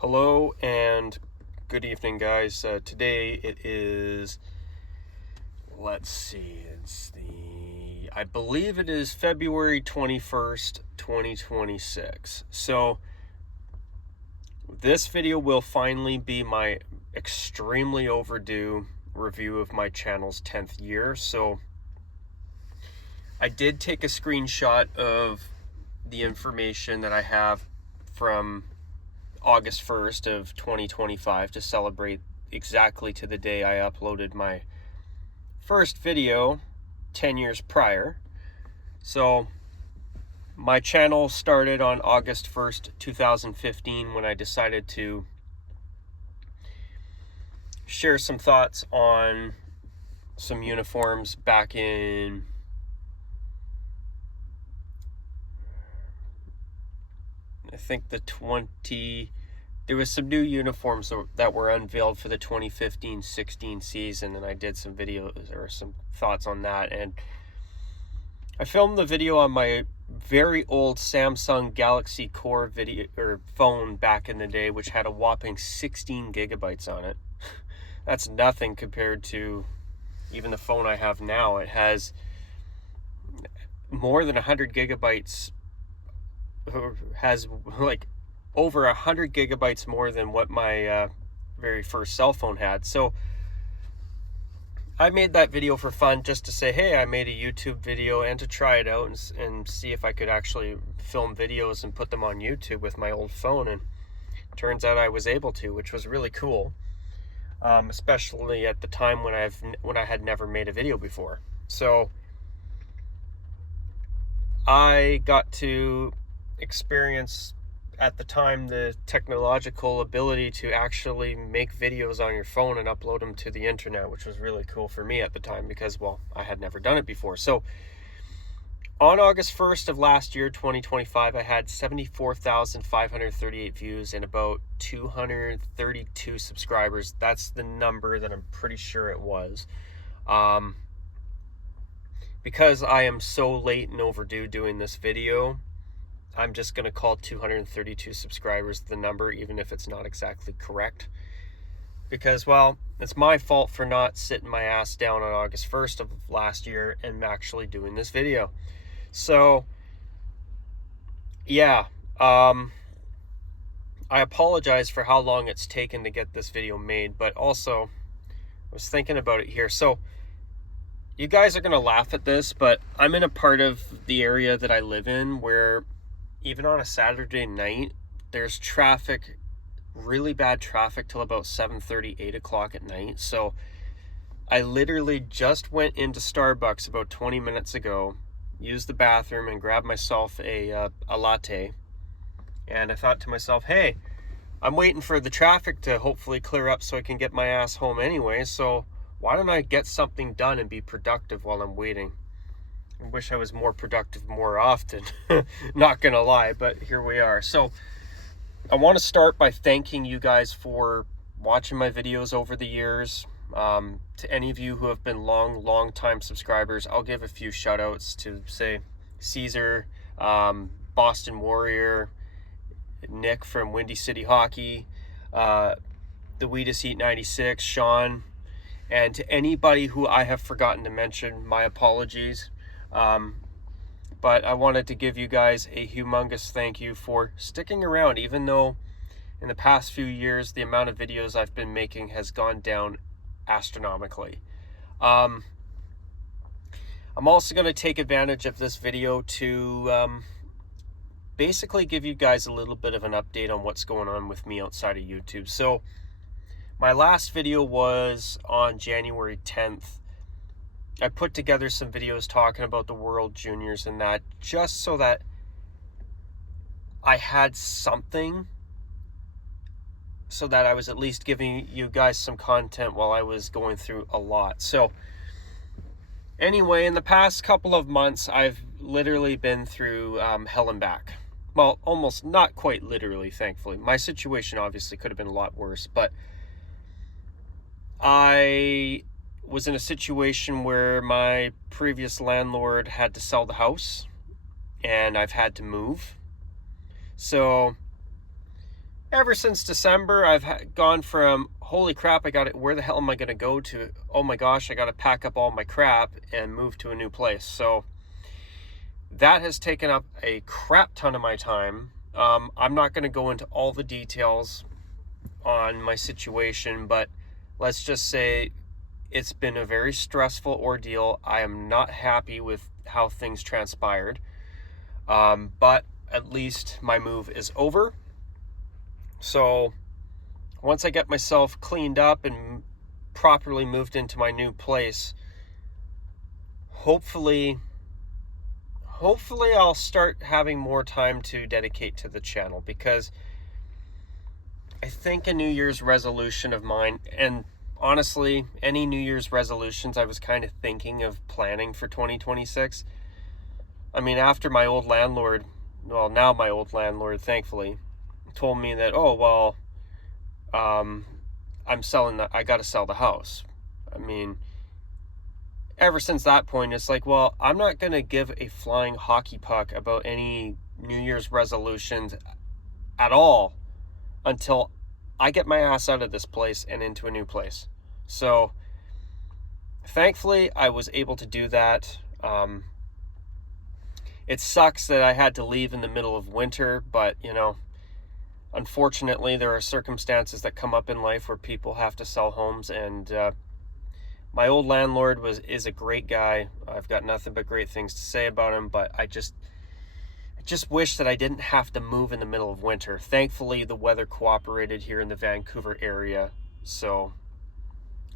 Hello and good evening, guys. Today it is, I believe it is February 21st, 2026. So this video will finally be my extremely overdue review of my channel's 10th year. So I did take a screenshot of the information that I have from August 1st of 2025 to celebrate exactly to the day I uploaded my first video 10 years prior. So my channel started on August 1st, 2015 when I decided to share some thoughts on some uniforms back in I think there was some new uniforms that were unveiled for the 2015-16 season, and I did some videos or some thoughts on that. And I filmed the video on my very old Samsung Galaxy Core video or phone back in the day, which had a whopping 16 gigabytes on it. That's nothing compared to even the phone I have now. It has more than 100 gigabytes, has like over 100 gigabytes more than what my very first cell phone had. So I made that video for fun, just to say, hey, I made a YouTube video, and to try it out and see if I could actually film videos and put them on YouTube with my old phone. And turns out I was able to, which was really cool, especially at the time when I had never made a video before. So I got to experience at the time the technological ability to actually make videos on your phone and upload them to the internet, which was really cool for me at the time because, well, I had never done it before. So on August 1st of last year, 2025, I had 74,538 views and about 232 subscribers. That's the number that I'm pretty sure it was. Because I am so late and overdue doing this video, I'm just going to call 232 subscribers the number, even if it's not exactly correct. Because, well, it's my fault for not sitting my ass down on August 1st of last year and actually doing this video. So, yeah, I apologize for how long it's taken to get this video made, but also, I was thinking about it here. So, you guys are going to laugh at this, but I'm in a part of the area that I live in where even on a Saturday night, there's traffic, really bad traffic till about 7:30, 8 o'clock at night. So I literally just went into Starbucks about 20 minutes ago, used the bathroom and grabbed myself a latte. And I thought to myself, hey, I'm waiting for the traffic to hopefully clear up so I can get my ass home anyway. So why don't I get something done and be productive while I'm waiting? I wish I was more productive more often, not gonna lie, but here we are. So I want to start by thanking you guys for watching my videos over the years. To any of you who have been long time subscribers, I'll give a few shout outs to, say, Caesar, Boston Warrior, Nick from Windy City Hockey, the Weedus Heat 96, Sean, and to anybody who I have forgotten to mention, my apologies. But I wanted to give you guys a humongous thank you for sticking around, even though in the past few years the amount of videos I've been making has gone down astronomically. I'm also going to take advantage of this video to basically give you guys a little bit of an update on what's going on with me outside of YouTube. So my last video was on January 10th. I put together some videos talking about the World Juniors and that, just so that I had something, so that I was at least giving you guys some content while I was going through a lot. So anyway, in the past couple of months, I've literally been through hell and back. Well, almost not quite literally, thankfully. My situation obviously could have been a lot worse, but I was in a situation where my previous landlord had to sell the house and I've had to move. So ever since December, I've gone from, holy crap, I got it, where the hell am I going to go, to, oh my gosh, I got to pack up all my crap and move to a new place. So that has taken up a crap ton of my time. I'm not going to go into all the details on my situation, but let's just say it's been a very stressful ordeal. I am not happy with how things transpired, but at least my move is over. So once I get myself cleaned up and properly moved into my new place, hopefully I'll start having more time to dedicate to the channel, because I think a New Year's resolution of mine, and honestly, any New Year's resolutions I was kind of thinking of planning for 2026. I mean, after my old landlord, well, now my old landlord, thankfully, told me that, oh, well, I got to sell the house. I mean, ever since that point, it's like, well, I'm not going to give a flying hockey puck about any New Year's resolutions at all until I get my ass out of this place and into a new place. So thankfully, I was able to do that. It sucks that I had to leave in the middle of winter, but, unfortunately, there are circumstances that come up in life where people have to sell homes, and my old landlord is a great guy. I've got nothing but great things to say about him, but I just wish that I didn't have to move in the middle of winter. Thankfully, the weather cooperated here in the Vancouver area, so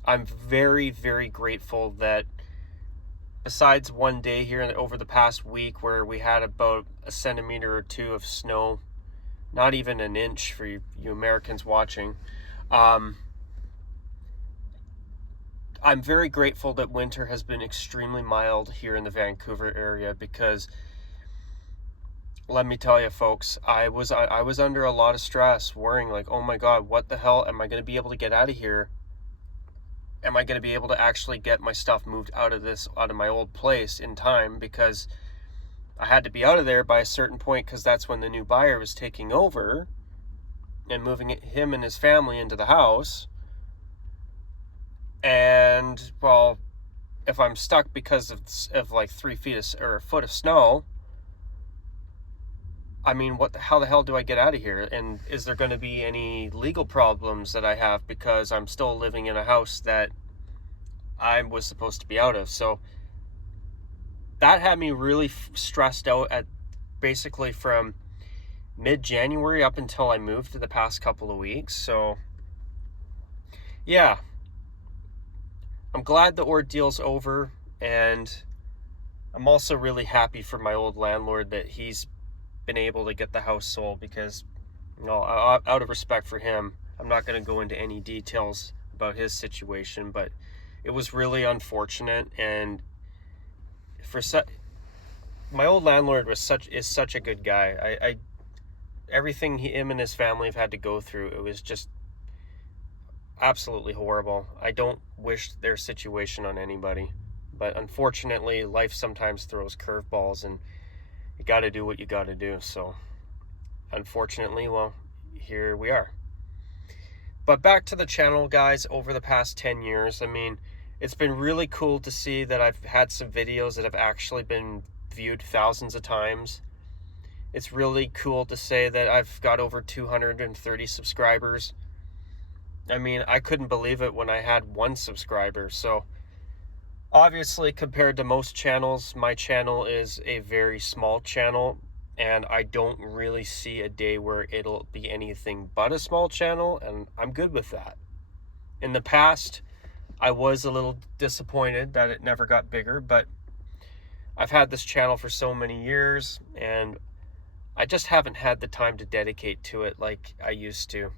I'm very, very grateful that besides one day here over the past week where we had about a centimeter or two of snow, not even an inch for you Americans watching, I'm very grateful that winter has been extremely mild here in the Vancouver area, because let me tell you, folks, I was under a lot of stress, worrying like, oh my God, what the hell, am I going to be able to get out of here? Am I going to be able to actually get my stuff moved out of my old place in time? Because I had to be out of there by a certain point, because that's when the new buyer was taking over and moving him and his family into the house. And, well, if I'm stuck because of like 3 feet or a foot of snow, I mean, how the hell do I get out of here? And is there going to be any legal problems that I have because I'm still living in a house that I was supposed to be out of? So that had me really stressed out at basically from mid-January up until I moved to the past couple of weeks. So yeah, I'm glad the ordeal's over, and I'm also really happy for my old landlord that he's been able to get the house sold, because, out of respect for him, I'm not going to go into any details about his situation, but it was really unfortunate. And my old landlord is such a good guy. I everything him and his family have had to go through, it was just absolutely horrible. I don't wish their situation on anybody, but unfortunately, life sometimes throws curveballs, and you got to do what you got to do. So unfortunately, well, here we are. But back to the channel, guys. Over the past 10 years, I mean, it's been really cool to see that I've had some videos that have actually been viewed thousands of times. It's really cool to say that I've got over 230 subscribers. I mean, I couldn't believe it when I had 1 subscriber. So obviously, compared to most channels, my channel is a very small channel, and I don't really see a day where it'll be anything but a small channel, and I'm good with that. In the past, I was a little disappointed that it never got bigger, but I've had this channel for so many years, and I just haven't had the time to dedicate to it like I used to.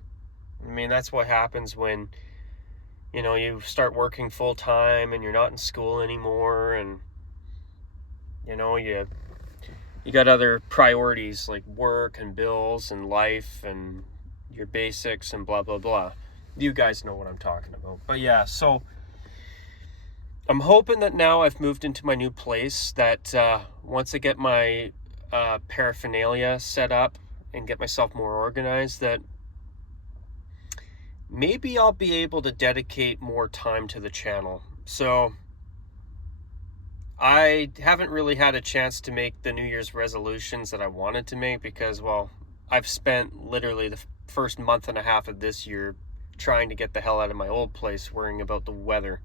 I mean, that's what happens when you start working full time and you're not in school anymore, and you got other priorities like work and bills and life and your basics and blah blah blah. You guys know what I'm talking about. But yeah, so I'm hoping that now I've moved into my new place, that once I get my paraphernalia set up and get myself more organized, that maybe I'll be able to dedicate more time to the channel. So I haven't really had a chance to make the New Year's resolutions that I wanted to make because, well, I've spent literally the first month and a half of this year trying to get the hell out of my old place, worrying about the weather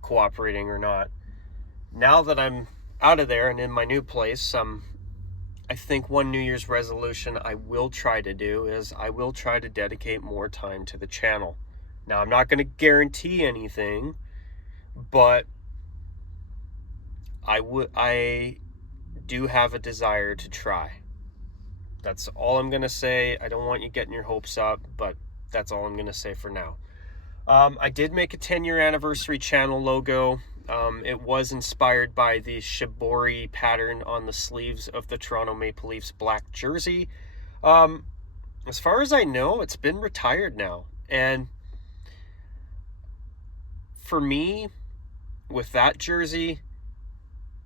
cooperating or not. Now that I'm out of there and in my new place, I think one New Year's resolution I will try to do is I will try to dedicate more time to the channel. Now, I'm not going to guarantee anything, but I do have a desire to try. That's all I'm going to say. I don't want you getting your hopes up, but that's all I'm going to say for now. I did make a 10-year anniversary channel logo. It was inspired by the shibori pattern on the sleeves of the Toronto Maple Leafs black jersey. As far as I know, it's been retired now. And for me, with that jersey,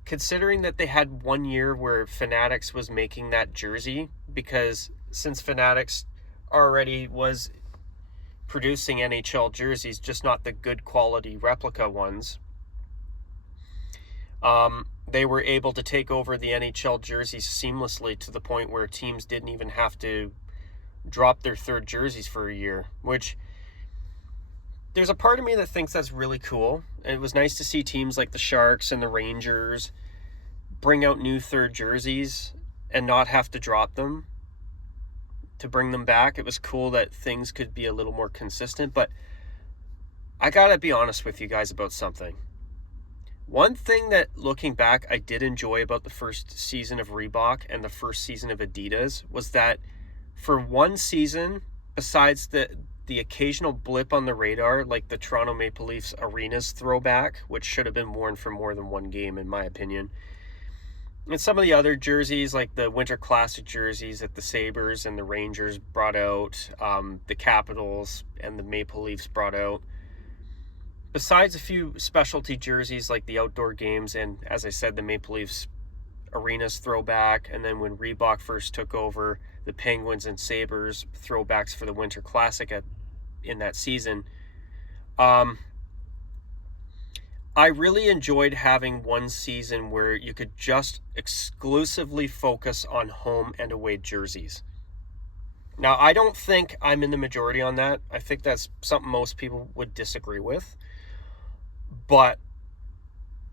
considering that they had 1 year where Fanatics was making that jersey, because since Fanatics already was producing NHL jerseys, just not the good quality replica ones, they were able to take over the NHL jerseys seamlessly to the point where teams didn't even have to drop their third jerseys for a year, which there's a part of me that thinks that's really cool. It was nice to see teams like the Sharks and the Rangers bring out new third jerseys and not have to drop them to bring them back. It was cool that things could be a little more consistent, but I gotta be honest with you guys about something. One thing that, looking back, I did enjoy about the first season of Reebok and the first season of Adidas was that for one season, besides the occasional blip on the radar, like the Toronto Maple Leafs Arenas throwback, which should have been worn for more than one game, in my opinion, and some of the other jerseys, like the Winter Classic jerseys that the Sabres and the Rangers brought out, the Capitals and the Maple Leafs brought out, besides a few specialty jerseys like the outdoor games and, as I said, the Maple Leafs Arenas throwback, and then when Reebok first took over, the Penguins and Sabres throwbacks for the Winter Classic in that season, I really enjoyed having one season where you could just exclusively focus on home and away jerseys. Now, I don't think I'm in the majority on that. I think that's something most people would disagree with. But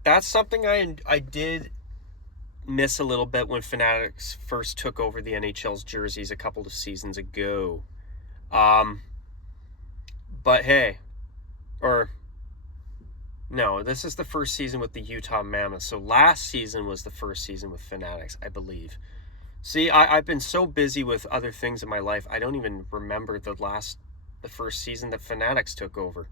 that's something I did miss a little bit when Fanatics first took over the NHL's jerseys a couple of seasons ago. But hey, no, this is the first season with the Utah Mammoths. So last season was the first season with Fanatics, I believe. See, I've been so busy with other things in my life, I don't even remember the first season that Fanatics took over.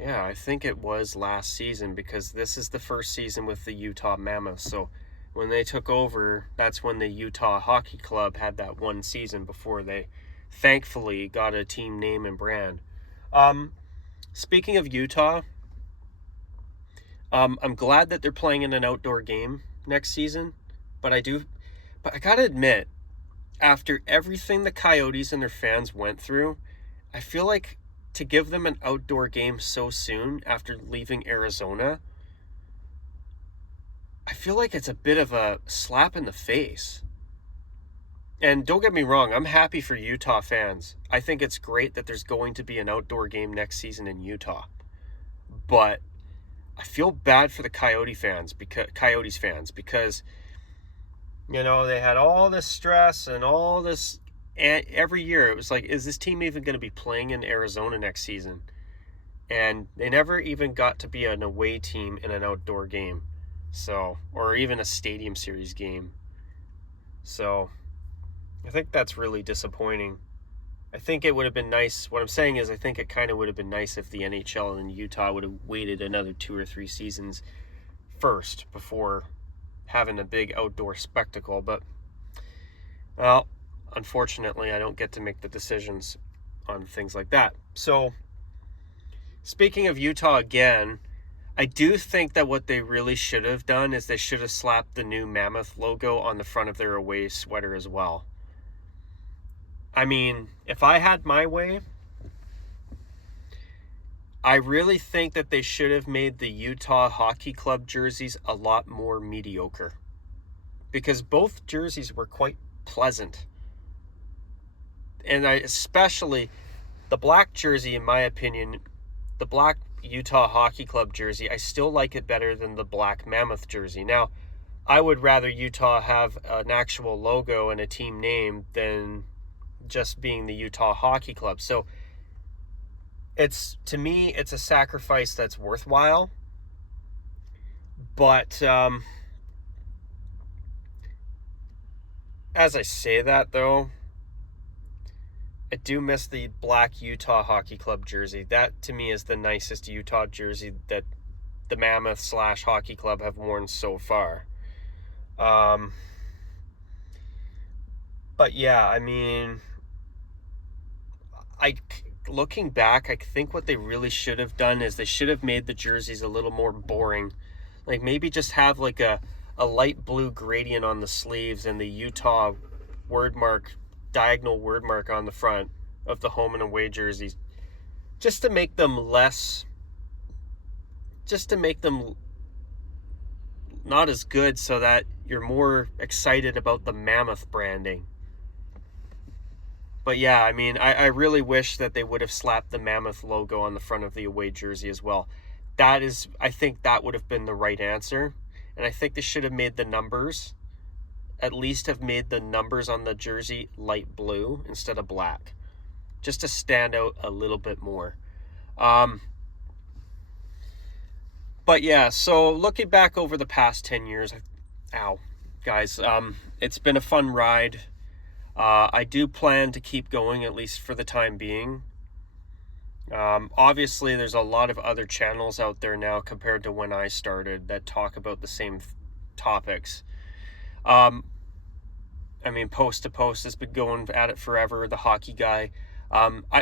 Yeah, I think it was last season because this is the first season with the Utah Mammoths. So when they took over, that's when the Utah Hockey Club had that one season before they thankfully got a team name and brand. Speaking of Utah, I'm glad that they're playing in an outdoor game next season, but I gotta admit, after everything the Coyotes and their fans went through, I feel like to give them an outdoor game so soon after leaving Arizona, I feel like it's a bit of a slap in the face. And don't get me wrong, I'm happy for Utah fans. I think it's great that there's going to be an outdoor game next season in Utah. But I feel bad for the Coyotes fans because you know, they had all this stress and all this, and every year it was like, is this team even going to be playing in Arizona next season? And they never even got to be an away team in an outdoor game. So, or even a stadium series game. So I think that's really disappointing. I think it would have been nice. What I'm saying is I think it kind of would have been nice if the NHL and Utah would have waited another 2 or 3 seasons first before having a big outdoor spectacle. But, well, unfortunately, I don't get to make the decisions on things like that. So, speaking of Utah again, I do think that what they really should have done is they should have slapped the new Mammoth logo on the front of their away sweater as well. I mean, if I had my way, I really think that they should have made the Utah Hockey Club jerseys a lot more mediocre, because both jerseys were quite pleasant. And especially the black jersey, in my opinion, the black Utah Hockey Club jersey, I still like it better than the black Mammoth jersey. Now, I would rather Utah have an actual logo and a team name than just being the Utah Hockey Club. So to me, it's a sacrifice that's worthwhile. But as I say that, though, I do miss the black Utah Hockey Club jersey. That, to me, is the nicest Utah jersey that the Mammoth / Hockey Club have worn so far. But yeah, I mean, looking back, I think what they really should have done is they should have made the jerseys a little more boring. Like, maybe just have like a light blue gradient on the sleeves and the Utah diagonal word mark on the front of the home and away jerseys, just to make them not as good, so that you're more excited about the Mammoth branding. But yeah, I mean, I really wish that they would have slapped the Mammoth logo on the front of the away jersey as well. I think that would have been the right answer. And I think they should have made the numbers, at least have made the numbers on the jersey light blue instead of black, just to stand out a little bit more. But yeah, so looking back over the past 10 years, guys, it's been a fun ride. I do plan to keep going, at least for the time being. Obviously, there's a lot of other channels out there now compared to when I started that talk about the same topics. I mean, Post to Post has been going at it forever, the hockey guy.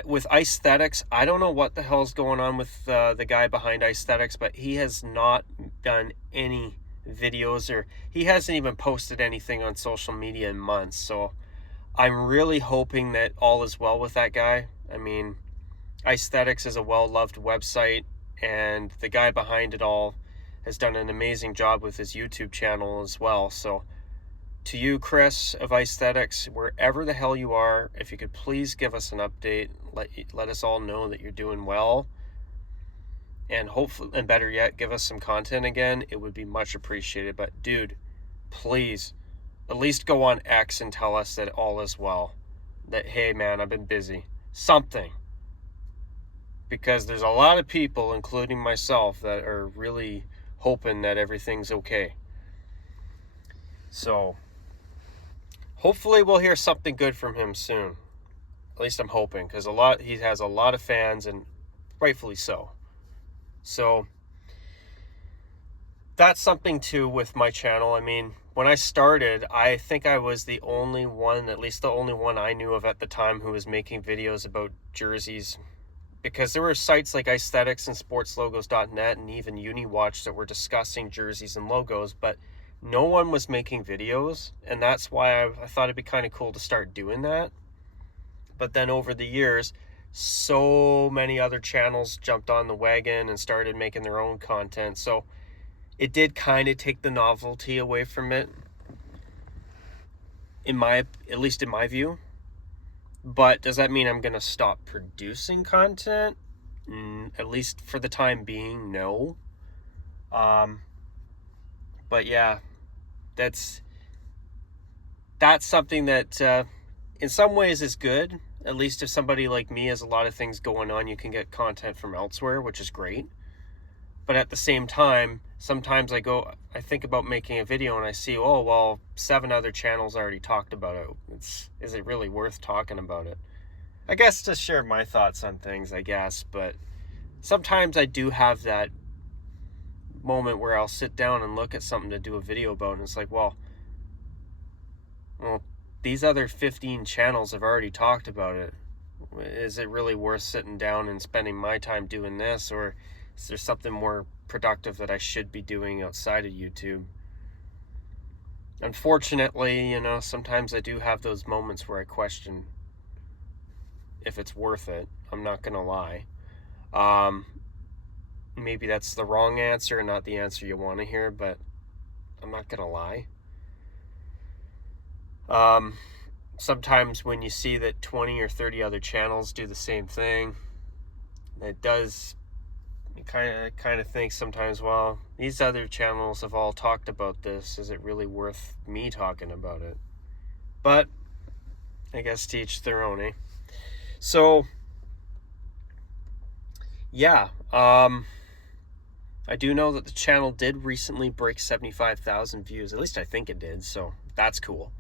With Icethetics, I don't know what the hell's going on with the guy behind Icethetics, but he has not done any videos, or he hasn't even posted anything on social media in months. So I'm really hoping that all is well with that guy. I mean, Icethetics is a well-loved website, and the guy behind it all has done an amazing job with his YouTube channel as well. So to you, Chris of Icethetics, wherever the hell you are, if you could please give us an update, let us all know that you're doing well, and hopefully, and better yet, give us some content again. It would be much appreciated. But dude, please, at least go on X and tell us that all is well. That, hey man, I've been busy. Something. Because there's a lot of people, including myself, that are really hoping that everything's okay. So hopefully we'll hear something good from him soon. At least I'm hoping, because he has a lot of fans, and rightfully so. So that's something too with my channel. I mean, when I started, I think I was the only one, at least the only one I knew of at the time, who was making videos about jerseys, because there were sites like Icethetics and sportslogos.net and even UniWatch that were discussing jerseys and logos, but no one was making videos, and that's why I thought it'd be kind of cool to start doing that. But then over the years, so many other channels jumped on the wagon and started making their own content, so it did kind of take the novelty away from it, at least in my view. But does that mean I'm going to stop producing content? At least for the time being, no. But yeah, that's something that in some ways is good. At least if somebody like me has a lot of things going on, you can get content from elsewhere, which is great. But at the same time, sometimes I think about making a video and I see, oh, well, 7 other channels already talked about it. Is it really worth talking about it? I guess to share my thoughts on things, I guess. But sometimes I do have that moment where I'll sit down and look at something to do a video about, and it's like, well, these other 15 channels have already talked about it. Is it really worth sitting down and spending my time doing this, or is there something more productive that I should be doing outside of YouTube? Unfortunately, sometimes I do have those moments where I question if it's worth it. I'm not gonna lie. Maybe that's the wrong answer, not the answer you want to hear, but I'm not gonna lie. Sometimes when you see that 20 or 30 other channels do the same thing, it does, you kind of think sometimes, well, these other channels have all talked about this. Is it really worth me talking about it? But I guess to each their own, eh? So yeah, I do know that the channel did recently break 75,000 views. At least I think it did, so that's cool.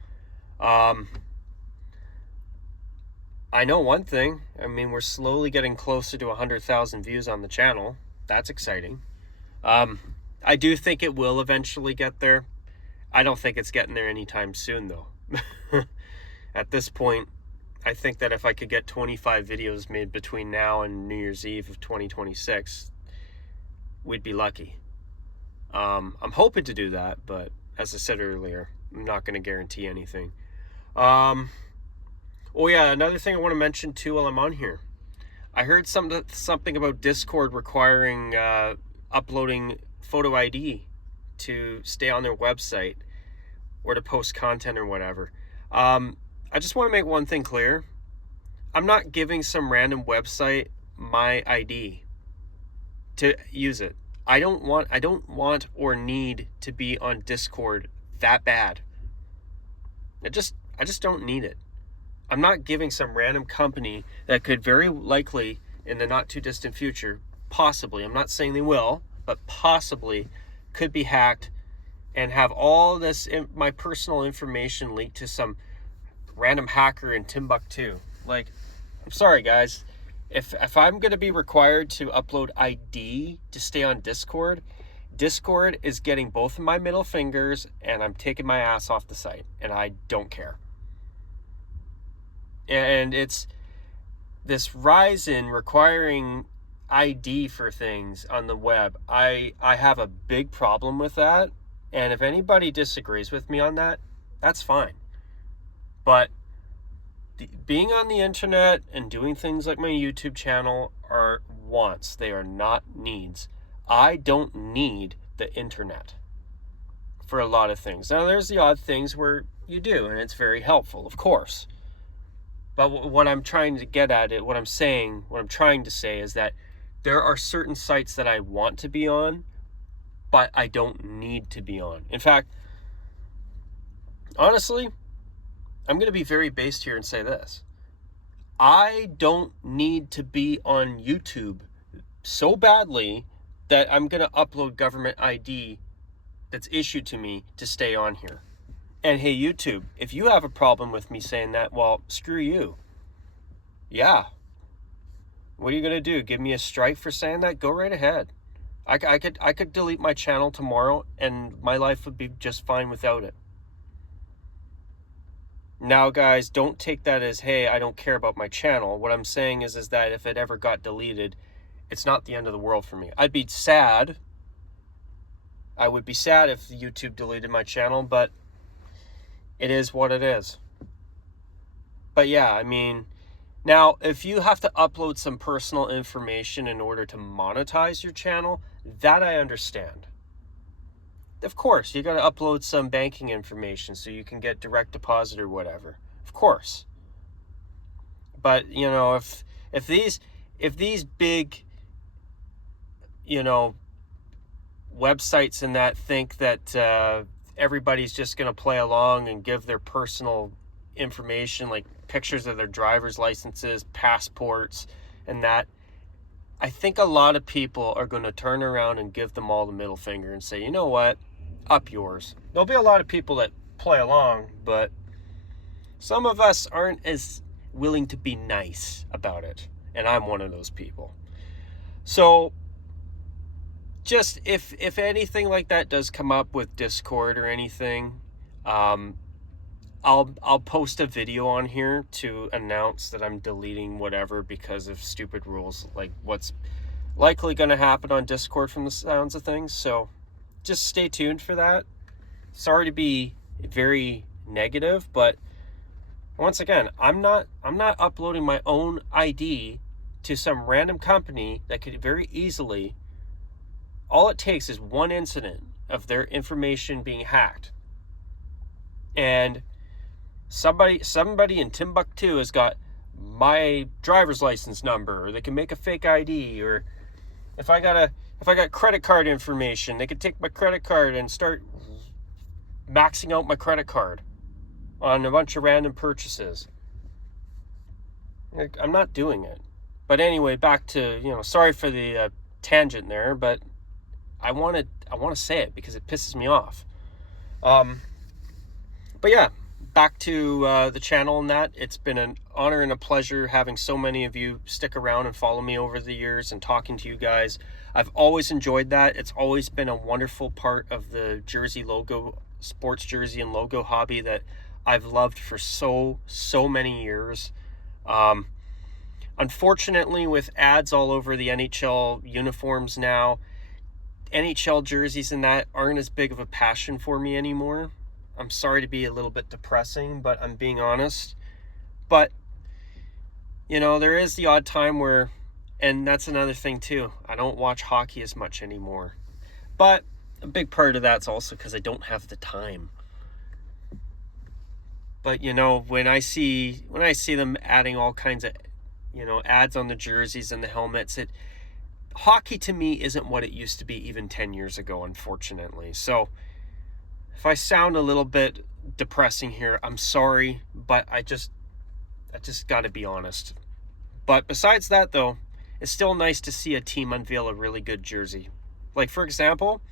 I know one thing. I mean, we're slowly getting closer to 100,000 views on the channel. That's exciting. I do think it will eventually get there. I don't think it's getting there anytime soon, though. At this point, I think that if I could get 25 videos made between now and New Year's Eve of 2026, we'd be lucky. I'm hoping to do that, but as I said earlier, I'm not going to guarantee anything. Oh yeah, another thing I want to mention too while I'm on here. I heard something about Discord requiring uploading photo ID to stay on their website or to post content or whatever. I just want to make one thing clear. I'm not giving some random website my ID to use it. I don't want or need to be on Discord that bad. I just don't need it. I'm not giving some random company that could very likely in the not too distant future, possibly, I'm not saying they will, but possibly could be hacked and have all this my personal information leaked to some random hacker in Timbuktu. Like, I'm sorry guys, if I'm going to be required to upload ID to stay on Discord is getting both of my middle fingers and I'm taking my ass off the site, and I don't care. And it's this rise in requiring ID for things on the web. I have a big problem with that. And if anybody disagrees with me on that, that's fine. But being on the internet and doing things like my YouTube channel are wants. They are not needs. I don't need the internet for a lot of things. Now, there's the odd things where you do, and it's very helpful, of course. But what I'm trying to get at it, what I'm trying to say is that there are certain sites that I want to be on, but I don't need to be on. In fact, honestly, I'm going to be very based here and say this. I don't need to be on YouTube so badly that I'm going to upload government ID that's issued to me to stay on here. And hey, YouTube, if you have a problem with me saying that, well, screw you. Yeah. What are you going to do? Give me a strike for saying that? Go right ahead. I could delete my channel tomorrow and my life would be just fine without it. Now, guys, don't take that as, hey, I don't care about my channel. What I'm saying is that if it ever got deleted, it's not the end of the world for me. I'd be sad. I would be sad if YouTube deleted my channel, but it is what it is. But yeah, I mean, now, if you have to upload some personal information in order to monetize your channel, that I understand. Of course, you got to upload some banking information so you can get direct deposit or whatever. Of course. But, you know, if these big, you know, websites and that think that everybody's just going to play along and give their personal information, like pictures of their driver's licenses, passports, and that, I think a lot of people are going to turn around and give them all the middle finger and say, you know what, up yours. There'll be a lot of people that play along, but some of us aren't as willing to be nice about it, and I'm one of those people. So just if anything like that does come up with Discord or anything, I'll post a video on here to announce that I'm deleting whatever because of stupid rules, like what's likely going to happen on Discord from the sounds of things. So just stay tuned for that. Sorry to be very negative, but Once again, I'm not uploading my own ID to some random company that could very easily, all it takes is one incident of their information being hacked. And somebody in Timbuktu has got my driver's license number, or they can make a fake ID, or if I got credit card information, they could take my credit card and start maxing out my credit card on a bunch of random purchases. I'm not doing it. But anyway, back to, sorry for the tangent there, but I want to say it because it pisses me off. But yeah, back to the channel and that. It's been an honor and a pleasure having so many of you stick around and follow me over the years and talking to you guys. I've always enjoyed that. It's always been a wonderful part of the jersey logo, sports jersey and logo hobby that I've loved for so many years. Unfortunately, with ads all over the NHL uniforms now, NHL jerseys and that aren't as big of a passion for me anymore. I'm sorry to be a little bit depressing, but I'm being honest. But, there is the odd time where, and that's another thing too, I don't watch hockey as much anymore. But a big part of that's also because I don't have the time. But, when I see them adding all kinds of, ads on the jerseys and the helmets, hockey to me isn't what it used to be even 10 years ago, unfortunately. So if I sound a little bit depressing here, I'm sorry, but I just got to be honest. But besides that, though, it's still nice to see a team unveil a really good jersey. Like, for example,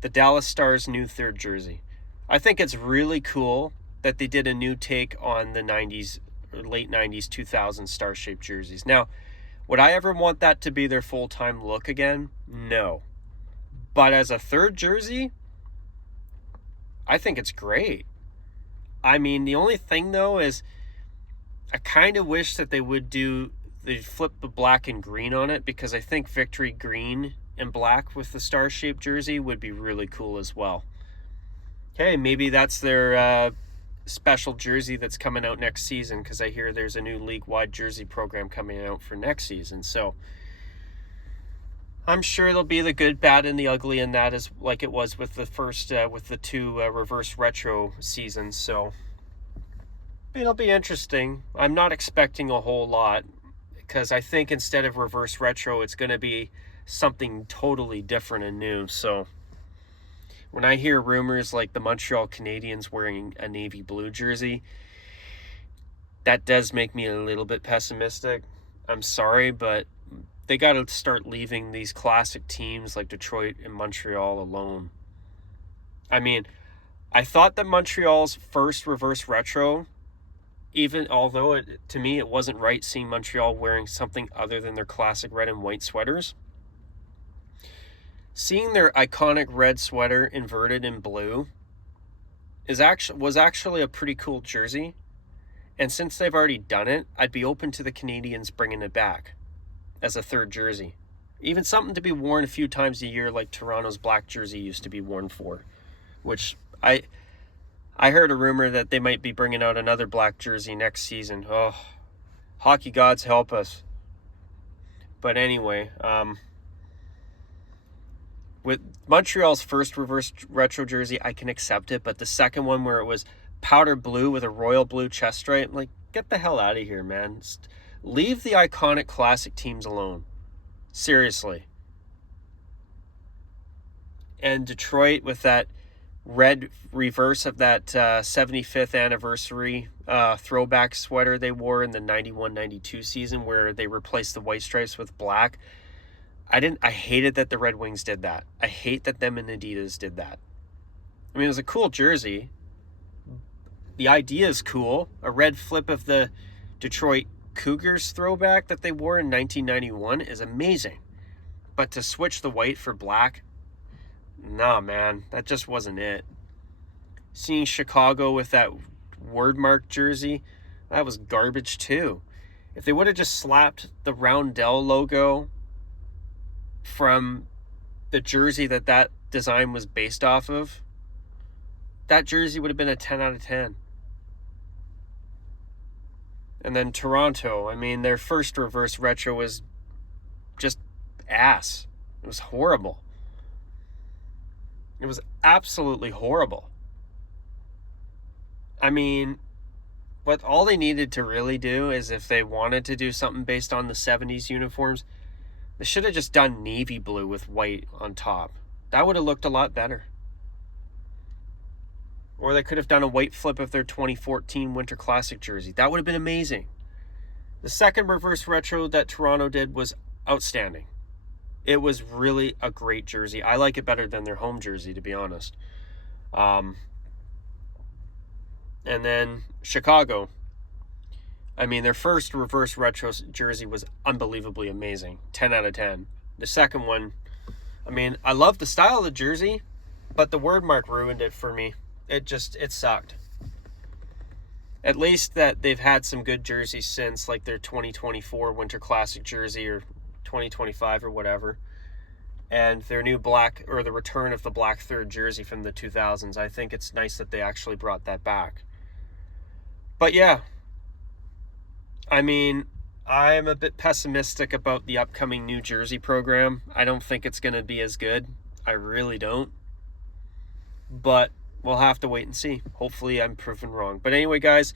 the Dallas Stars' new third jersey. I think it's really cool that they did a new take on the 90s, or late 90s, 2000s star-shaped jerseys. Now, would I ever want that to be their full-time look again? No. But as a third jersey, I think it's great. I mean, the only thing, though, is I kind of wish that they'd flip the black and green on it, because I think Victory green and black with the star-shaped jersey would be really cool as well. Okay, maybe that's their special jersey that's coming out next season, because I hear there's a new league-wide jersey program coming out for next season. So I'm sure it'll be the good, bad, and the ugly, and that is like it was with the first, with the two reverse retro seasons. So it'll be interesting. I'm not expecting a whole lot, because I think instead of reverse retro, it's going to be something totally different and new. So when I hear rumors like the Montreal Canadiens wearing a navy blue jersey, that does make me a little bit pessimistic. I'm sorry, but they got to start leaving these classic teams like Detroit and Montreal alone. I mean, I thought that Montreal's first reverse retro, even although to me it wasn't right seeing Montreal wearing something other than their classic red and white sweaters, seeing their iconic red sweater inverted in blue was actually a pretty cool jersey. And since they've already done it, I'd be open to the Canadiens bringing it back as a third jersey. Even something to be worn a few times a year like Toronto's black jersey used to be worn for. Which I heard a rumor that they might be bringing out another black jersey next season. Oh, hockey gods help us. But anyway, with Montreal's first reverse retro jersey, I can accept it. But the second one, where it was powder blue with a royal blue chest stripe, like, get the hell out of here, man. Just leave the iconic classic teams alone. Seriously. And Detroit with that red reverse of that 75th anniversary throwback sweater they wore in the 91-92 season, where they replaced the white stripes with black. I hated that the Red Wings did that. I hate that them and Adidas did that. I mean, it was a cool jersey. The idea is cool. A red flip of the Detroit Cougars throwback that they wore in 1991 is amazing. But to switch the white for black, nah, man, that just wasn't it. Seeing Chicago with that wordmark jersey, that was garbage too. If they would have just slapped the Roundel logo from the jersey that design was based off of, that jersey would have been a 10 out of 10. And then Toronto, I mean, their first reverse retro was just ass. It was horrible. It was absolutely horrible. I mean, what all they needed to really do is, if they wanted to do something based on the 70s uniforms, they should have just done navy blue with white on top. That would have looked a lot better. Or they could have done a white flip of their 2014 Winter Classic jersey. That would have been amazing. The second reverse retro that Toronto did was outstanding. It was really a great jersey. I like it better than their home jersey, to be honest. And then Chicago. I mean, their first reverse retro jersey was unbelievably amazing. 10 out of 10. The second one, I mean, I love the style of the jersey, but the word mark ruined it for me. It sucked. At least that they've had some good jerseys since, like their 2024 Winter Classic jersey, or 2025 or whatever. And their new black, or the return of the black third jersey from the 2000s. I think it's nice that they actually brought that back. But yeah, I mean, I'm a bit pessimistic about the upcoming New Jersey program. I don't think it's going to be as good. I really don't. But we'll have to wait and see. Hopefully I'm proven wrong. But anyway, guys,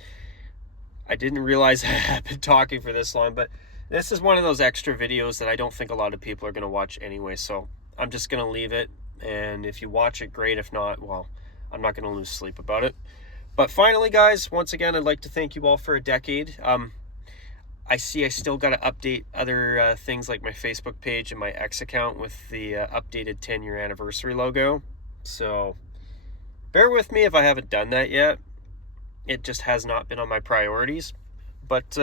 I didn't realize I had been talking for this long, but this is one of those extra videos that I don't think a lot of people are going to watch anyway. So I'm just going to leave it. And if you watch it, great. If not, well, I'm not going to lose sleep about it. But finally, guys, once again, I'd like to thank you all for a decade. I see I still got to update other things like my Facebook page and my X account with the updated 10-year anniversary logo. So bear with me if I haven't done that yet. It just has not been on my priorities. But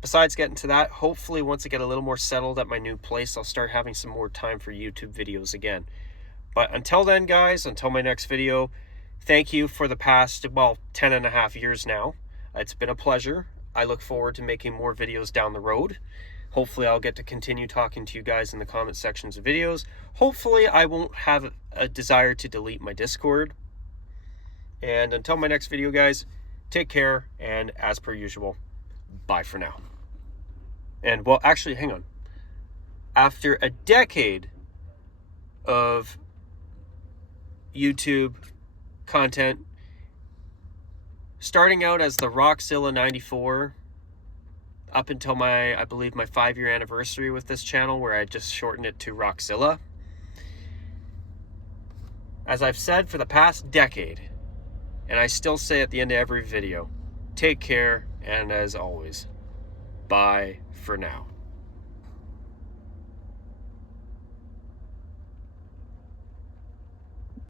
besides getting to that, hopefully once I get a little more settled at my new place, I'll start having some more time for YouTube videos again. But until then, guys, until my next video, thank you for the past, 10 and a half years now. It's been a pleasure. I look forward to making more videos down the road. Hopefully I'll get to continue talking to you guys in the comment sections of videos. Hopefully I won't have a desire to delete my Discord. And until my next video, guys, take care, and as per usual, bye for now. And, well, actually, hang on. After a decade of YouTube content, starting out as the Rockzilla 94, up until I believe my 5-year anniversary with this channel, where I just shortened it to Rockzilla. As I've said for the past decade, and I still say at the end of every video, take care, and as always, bye for now.